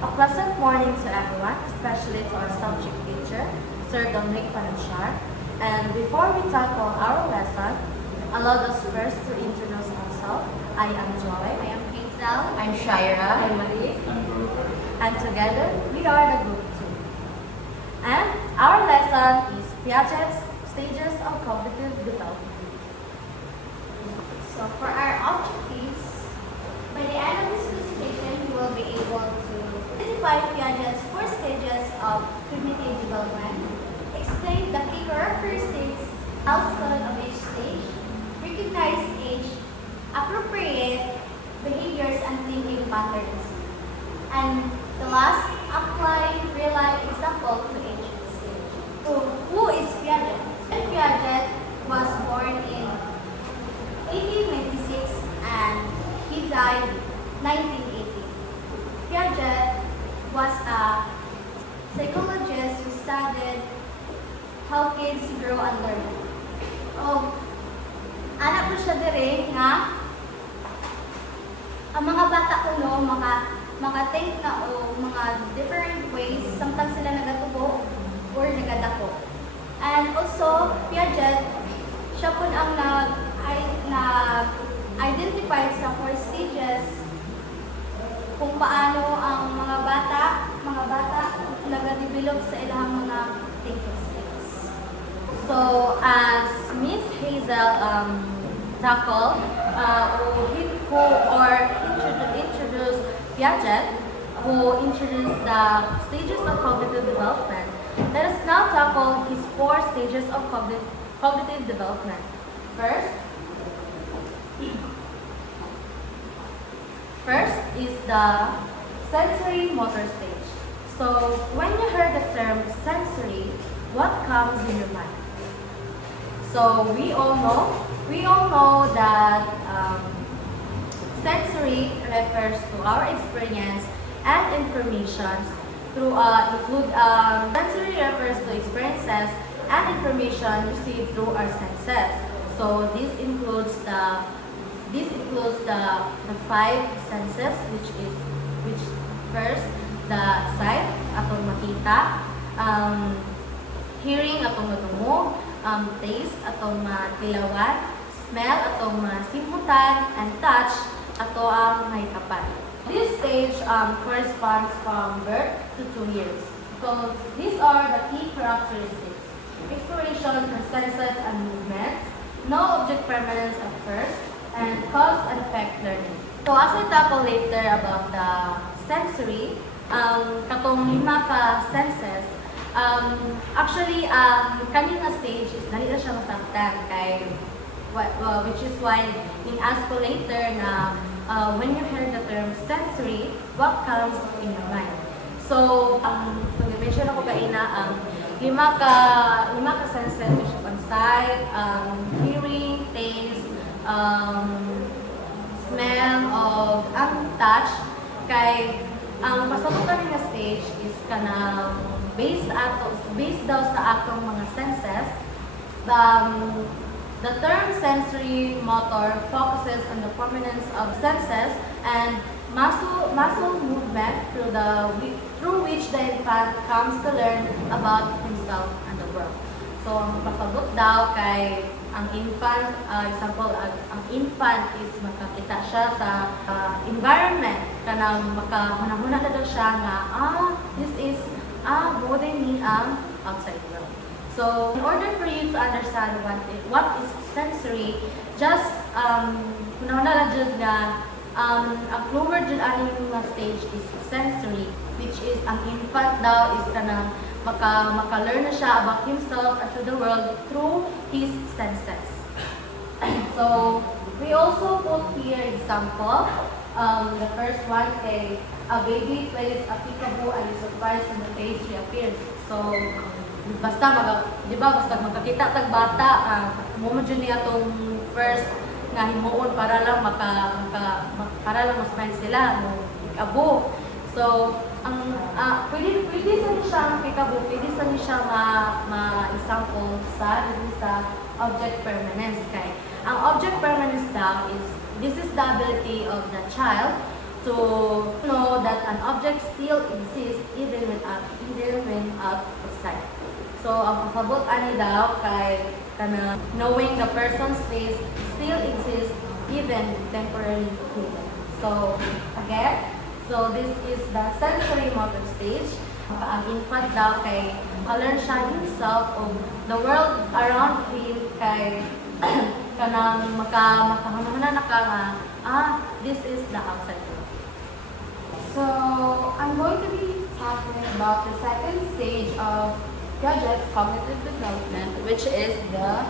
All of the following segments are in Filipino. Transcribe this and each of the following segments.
A pleasant morning to everyone, especially to our subject teacher, Sir Dominic Panachar. And before we tackle our lesson, allow us first to introduce ourselves. I am Joy. I am Hazel. I'm Shaira. I'm Marie. And together, we are the group 2. And our lesson is Piaget's Stages of Cognitive Development. So for our objectives, by the end of this presentation, you will be able to identify Piaget's 4 stages of cognitive development, explain the key characteristics, milestone of each stage, recognize age, appropriate behaviors and thinking patterns, and the last, apply real-life example to each stage. So, who is Piaget? Piaget was born in 1896 and he died 1980. Piaget was a psychologist who studied how kids grow and learn. Anak ko siya dire nga ang mga bata kuno maka-think na o mga different ways samtang sila nagatubo or nagadako. And also, Piaget, siya po ang nag-identify sa 4 stages kung paano ang mga bata nag-develop sa ilang mga thinking skills. So, as Miss Hazel tackled introduced Piaget, who introduced the stages of cognitive development, let us now tackle his 4 stages of cognitive development. First is the sensory motor stage. So, when you heard the term sensory, what comes in your mind? So, we all know that sensory refers to our experience and information sensory refers to experiences and information received through our senses. So, this includes the 5 senses, which first the sight atong makita, hearing atong matungog, taste atong matilawan, smell atong masimutan, and touch ato ang mahikapan. This stage corresponds from birth to 2 years. So these are the key characteristics: exploration of senses and movements, no object permanence at first, and cause and effect learning. So as we tackle later about the sensory, katong 5 ka senses, actually, kanina stage is dali na siya masabtan kay which is why in ask ko later na when you hear the term sensory, what comes in your mind? So, mention ako kaina 5 ka senses, which is sight, hearing, taste, smell of touch. Kay ang pasabot kami nga stage is kanang based daw sa atong mga senses. The term sensory motor focuses on the prominence of senses and muscle movement through which the infant comes to learn about himself and the world. So, ang pasabot daw kay ang infant, example, ang infant is makakita siya sa environment, kanang makahunahuna na daw siya nga, this is, modern ni ang outside world. So, in order for you to understand what is sensory, just, hunahuna lang dyan nga, ang lower dyan aning stage is sensory, which is, ang infant daw is kanang maka-learn na siya about himself and to the world through his senses. So, we also put here example. The first one kay a baby plays a peekaboo and is surprised when the face reappears. So, basta magkakita tag bata, mo dyan niya itong first nga himuon para lang mas-smile sila, mo peekaboo. So, pwede sa niya siya ang peekaboo, pwede sa niya siya ma-example sa object permanence. Kay ang object permanence daw is, this is the ability of the child to know that an object still exists even when out of sight. So, ang pakabot ani daw kay kana knowing the person's face still exists even temporarily hidden. So, again, so this is the sensory motor stage. Ang infant daw kay learn siya himself of the world around him kay kanang makahamana na ka nga, this is the outside world. So, I'm going to be talking about the second stage of Piaget's cognitive development, which is the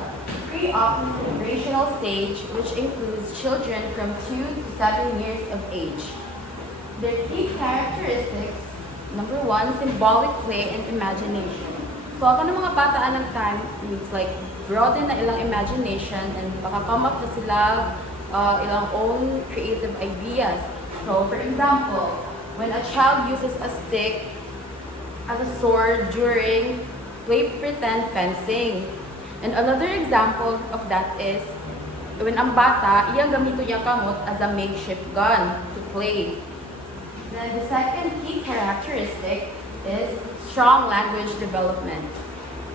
pre-operational stage, which includes children from 2 to 7 years of age. Their key characteristics: number 1, symbolic play and imagination. So, ako ng mga bata ng time, it's like broaden na ilang imagination and come up na sila ilang own creative ideas. So, for example, when a child uses a stick as a sword during play pretend fencing. And another example of that is when ang bata, iya gamito niya kamot as a makeshift gun to play. Then the second key characteristic is strong language development.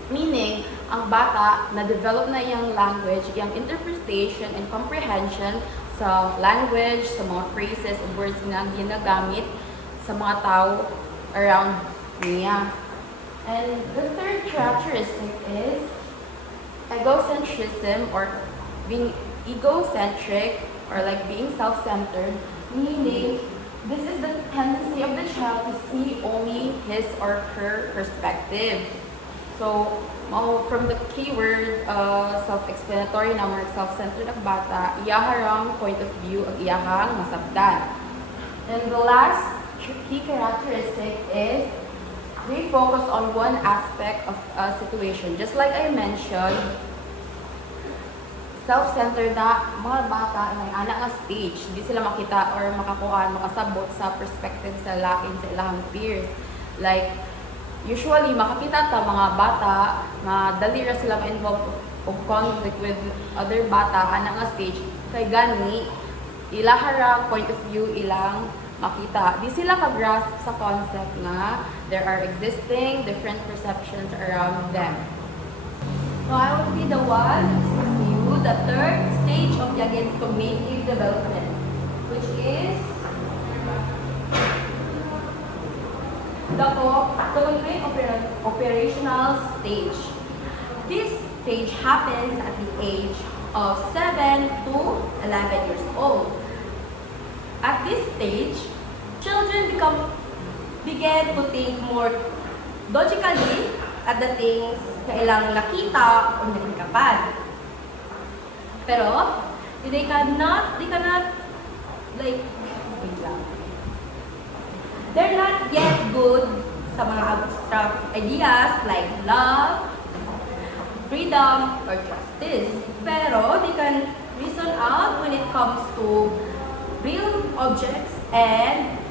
Meaning, ang bata na-develop na iyang language, iyang interpretation and comprehension sa language, sa mga phrases and words na ginagamit sa mga tao around niya. And the third characteristic is egocentrism, or being egocentric, or like being self-centered, meaning this is the tendency of the child to see only his or her perspective. So, from the keyword self-explanatory na mga self-centered ang bata, iyaharang point of view ang iyahang masabdan. And the last key characteristic is they focus on one aspect of a situation. Just like I mentioned, self-centered na mga bata may anak nga stage, hindi sila makita or makakuha, makasabot sa perspective sa lain sa ilang peers. Like, usually, makakita ta mga bata, madali ra sila ma-involve of conflict with other bata, anak nga stage, kay gani, ilahara point of view ilang makita. Di sila ka-grasp sa concept na there are existing different perceptions around them. So I will be the one to assist you the third stage of Piaget's cognitive development, which is the cognitive operational stage. This stage happens at the age of 7 to 11 years old. At this stage, children begin to think more logically at the things na ilang nakita o nakikapan. Pero, they cannot, like, wait lang. They're not yet good sa mga abstract ideas like love, freedom, or justice. Pero, they can reason out when it comes to real objects and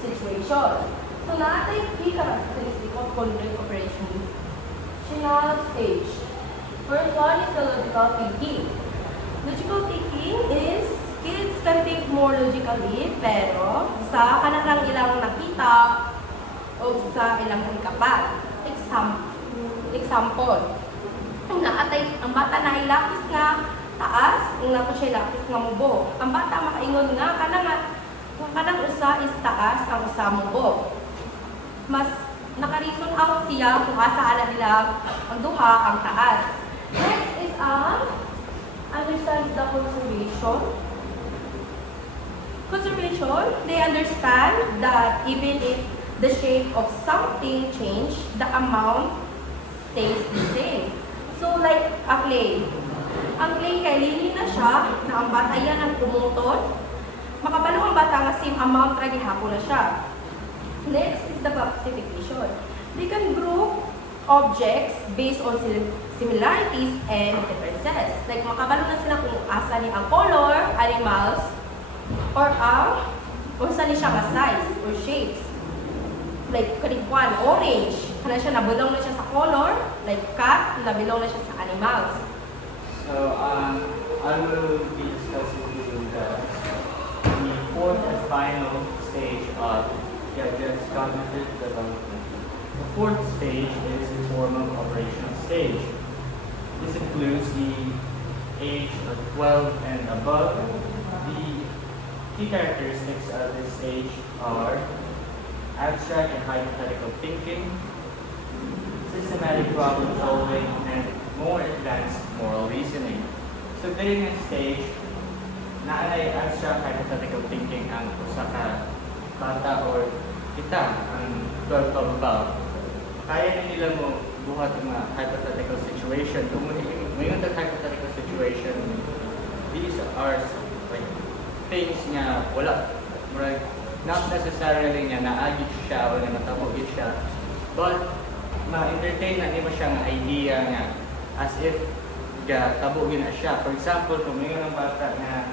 situation. So, natin key characteristic of cognitive operational stage. First one is the logical thinking. Logical thinking is kids can think more logically, pero sa kanang ilang nakita o sa ilang hikapan. Example, ang bata na ilapis nga taas, ang nato siya ilapis nga mubo. Ang bata makaingon nga kanang usa is taas, ang usa mubo. Mas naka-reason out siya kung asa ala nila ang duha ang taas. Next is understand the conservation. Conservation, they understand that even if the shape of something change, the amount stays the same. So like a clay. Ang clay kay lili na siya, na ang bata yan ang pumuton. Makabalo ang bata nga same amount ra gihapon na siya. Next is the classification. They can group objects based on similarities and differences. Like, makabalo na sila kung asa ni ang color, animals, or unsa ni siya nga size or shapes. Like, kanikuan, orange. Kana siya, nabulong na siya sa color. Like, cat, nabilong na siya sa animals. So, I will be discussing with you the 4 fourth and final stage of Piaget's cognitive development. The fourth stage is the formal operational stage. This includes the age of 12 and above. The key characteristics of this stage are abstract and hypothetical thinking, systematic problem solving, and more advanced moral reasoning. So during this stage, naanay abstract hypothetical thinking ang usa ka bata or kita ang 12 pababa. Kaya na nila mo buhat ang mga hypothetical situation. Kung ngayon ang hypothetical situation, these are like things nga wala, right? Not necessarily nga naagit siya o nga natabogit siya, but ma-entertain na mo siya nga idea nga as if tabogin na siya. For example, kung ngayon ang bata nga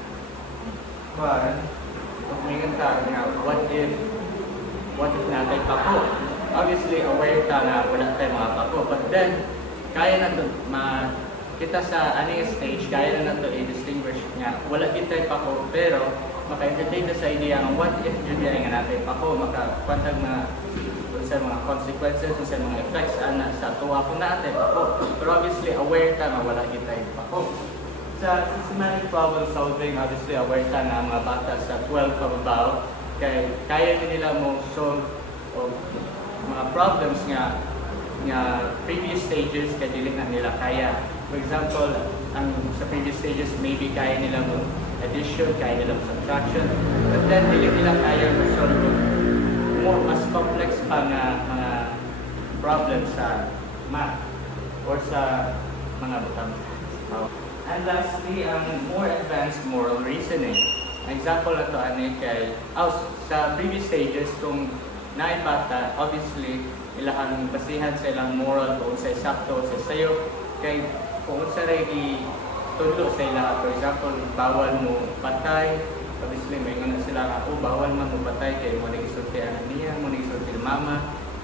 kung ngayon ka nga what if natay pako? Obviously, aware ka na wala tayong mga pako. But then, kaya na ito, kita sa aning stage, kaya na ito i-distinguish nga. Wala kita yung pako, pero maka-entertain na sa idea ng what if yun nga natin pako, makakwantag na sa mga consequences, sa mga effects sa tuwa ko natin pako. Pero obviously, aware ka na wala kita yung pako. Sa systematic problem solving, obviously, aware ka na mga bata sa 12 pababaw, kaya nila mo solve o mga problems nga previous stages kaya dili na nila kaya. For example, sa previous stages maybe kaya nila mo addition, kaya nila mo subtraction, but then dili nila kaya mo solve mas complex pa nga mga problems sa math or sa mga butang. And lastly, ang more advanced moral reasoning. Ang example na ito kay sa previous stages kung naibata, obviously, ilahang basihan sa ilang moral kung sa sakto, sa sayo, kay kung sa rin itudlo sa ilang, for example, bawal mo patay, obviously, may nga sila nga, bawal man mo patay, kay mo nag-isulti ang niya, mo nag-isulti ang mama,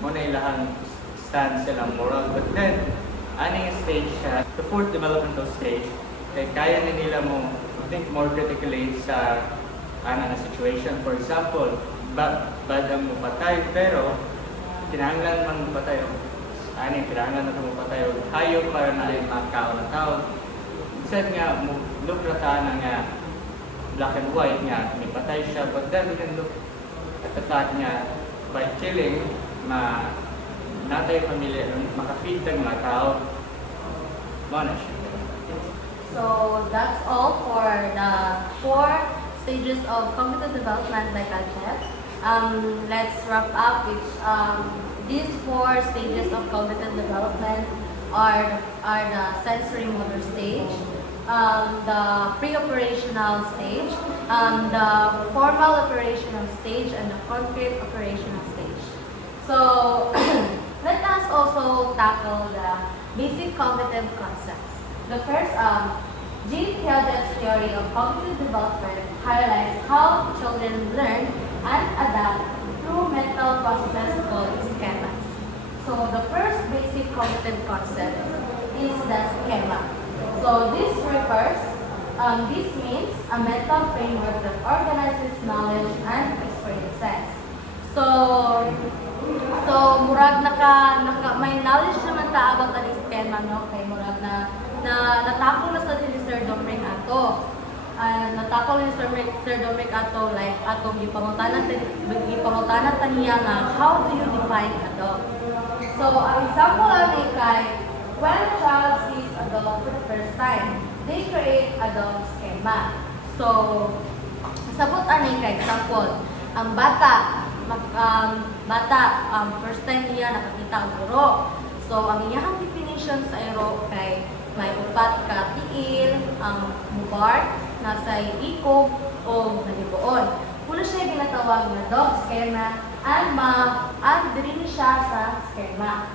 mo na ilahang stand sa ilang moral. But then, aning stage siya, the fourth developmental stage, kay kaya na nila mo think more critically sa na situation. For example, bad ang mupatay, pero kinahanglan man mupatay kinahanglan na mupatay o hayop para na rin makakaon ng tao. Instead nga, look na ta na nga black and white nga, may patay siya, but then we can look at the fact nga by killing, natay pamilya, makafeed ng mga tao, na siya. So that's all for the 4 stages of cognitive development by Piaget. Let's wrap up with these 4 stages of cognitive development are the sensory motor stage, the pre-operational stage, the formal operational stage, and the concrete operational stage. So let us also tackle the basic cognitive concepts. The first, Jean Piaget's theory of cognitive development highlights how children learn and adapt through mental processes called schemas. So the first basic cognitive concept is the schema. So this means a mental framework that organizes knowledge and experiences. So murag may knowledge naman ta about ang schema, no? Kay murag na natakol na sa ni Sir Dominic ato. Natakol ni Sir Dominic ato, like atong ipangutanan niya nga how do you define adult. So ang example ani kay when a child sees adult for the first time, they create adult schema. So sabot ani kay example, ang bata first time niya nakakita ang iro. So ang iyang definition sa iro kay may upat ka tiil, ang mubar, nasa ikog, o nalibuon. Una siya ginatawag na dog schema, and diri siya sa schema.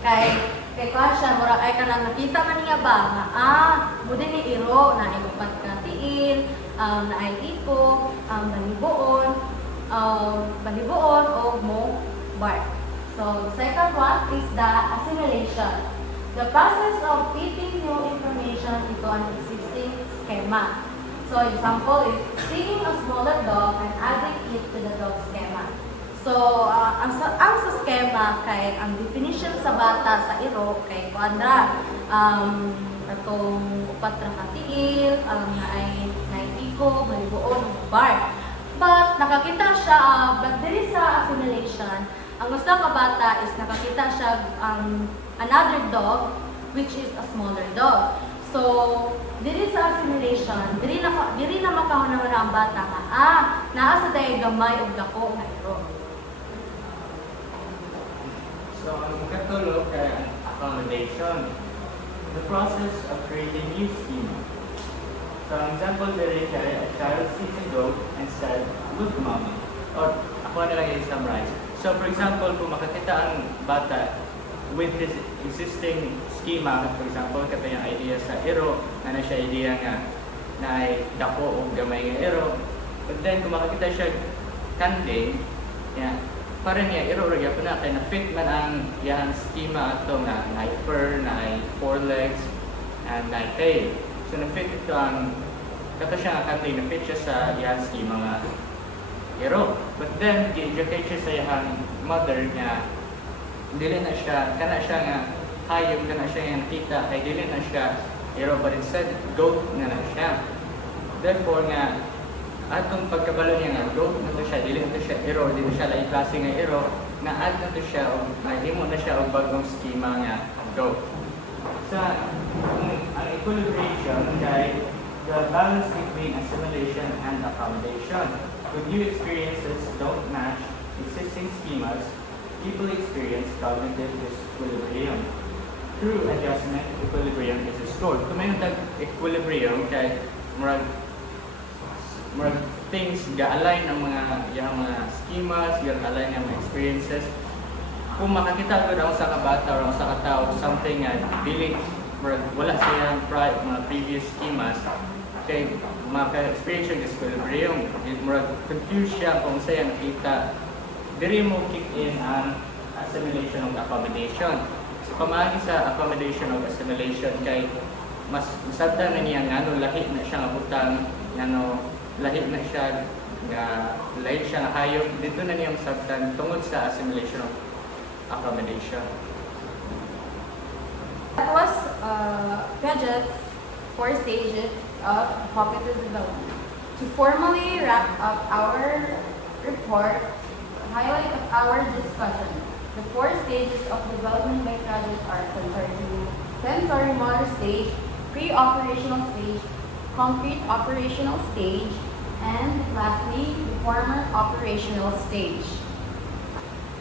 Kay kwa siya, mura ay ka nang nakita man niya ba, mudi ni iro, na ay upat ka tiil, na ay ikog, balibuon, o mubar. So, the second one is the assimilation. The process of fitting new information into an existing schema. So example is seeing a smaller dog and adding it to the dog schema. So ang sa schema kay ang definition sa bata sa iro kay kuadra atong upat ra ka tiil naay iko malibuon bar. But nakakita siya but diri sa assimilation ang usa ka bata is nakakita siya another dog which is a smaller dog. So, diri sa assimilation, diri na makahuna-huna ang bata nga, naa sa day gamay og dako nga iro. So, ang katulog kay accommodation, the process of creating new schema. So, ang example diri kay a child sees a goat and said, "Look, mommy." Or ako na lang i-summarize. So, for example, kung makakita ang bata with his existing schema, for example, kato yung idea sa iro, na siya idea nga na ay dako o gamay nga iro. But then, kung makakita siya kanding, parang niya, iro rin na kaya na-fit man ang yan schema ato nga na fur, na 4 legs, and na tail. So, na-fit ito ang, kato siya nga kanding, na-fit siya sa yan schema nga iro. But then, i-educate siya sa yan mother nga dili na siya, kana siya nga hayop, kana siya nga nakita, kay dili na siya iro, but instead, goat na siya. Therefore nga, atong pagkabalo niya nga, goat na to siya, dili na to siya iro, dili siya laing klase nga iro, na-add na to siya, o nahimo na siya og bagong schema nga goat. Sa ang equilibration kay the balance between assimilation and accommodation. When new experiences don't match existing schemas, people experience cognitive disequilibrium. Through adjustment, equilibrium is restored. Kung may equilibrium, kay murag things ga-align ang mga schemas, ga-align ang mga experiences. Kung makakita ko sa kabata o sa katao, something nga dili, wala siya mga previous schemas, kay maka-experience yung disequilibrium. Murag confused siya kung sa'yo nakita. Diri mo kick in ang assimilation of accommodation. So, pamaagi sa accommodation of assimilation kay mas masabda na niya nga lahi na siya nga butang, lahi na siya nga hayop. Dito na niyang sabdan tungod sa assimilation of accommodation. That was Piaget's 4 stages of cognitive development. To formally wrap up our report, highlight of our discussion. The 4 stages of development by Piaget are sensory motor stage, pre-operational stage, concrete operational stage, and lastly, the former operational stage.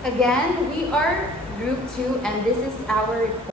Again, we are group 2 and this is our report.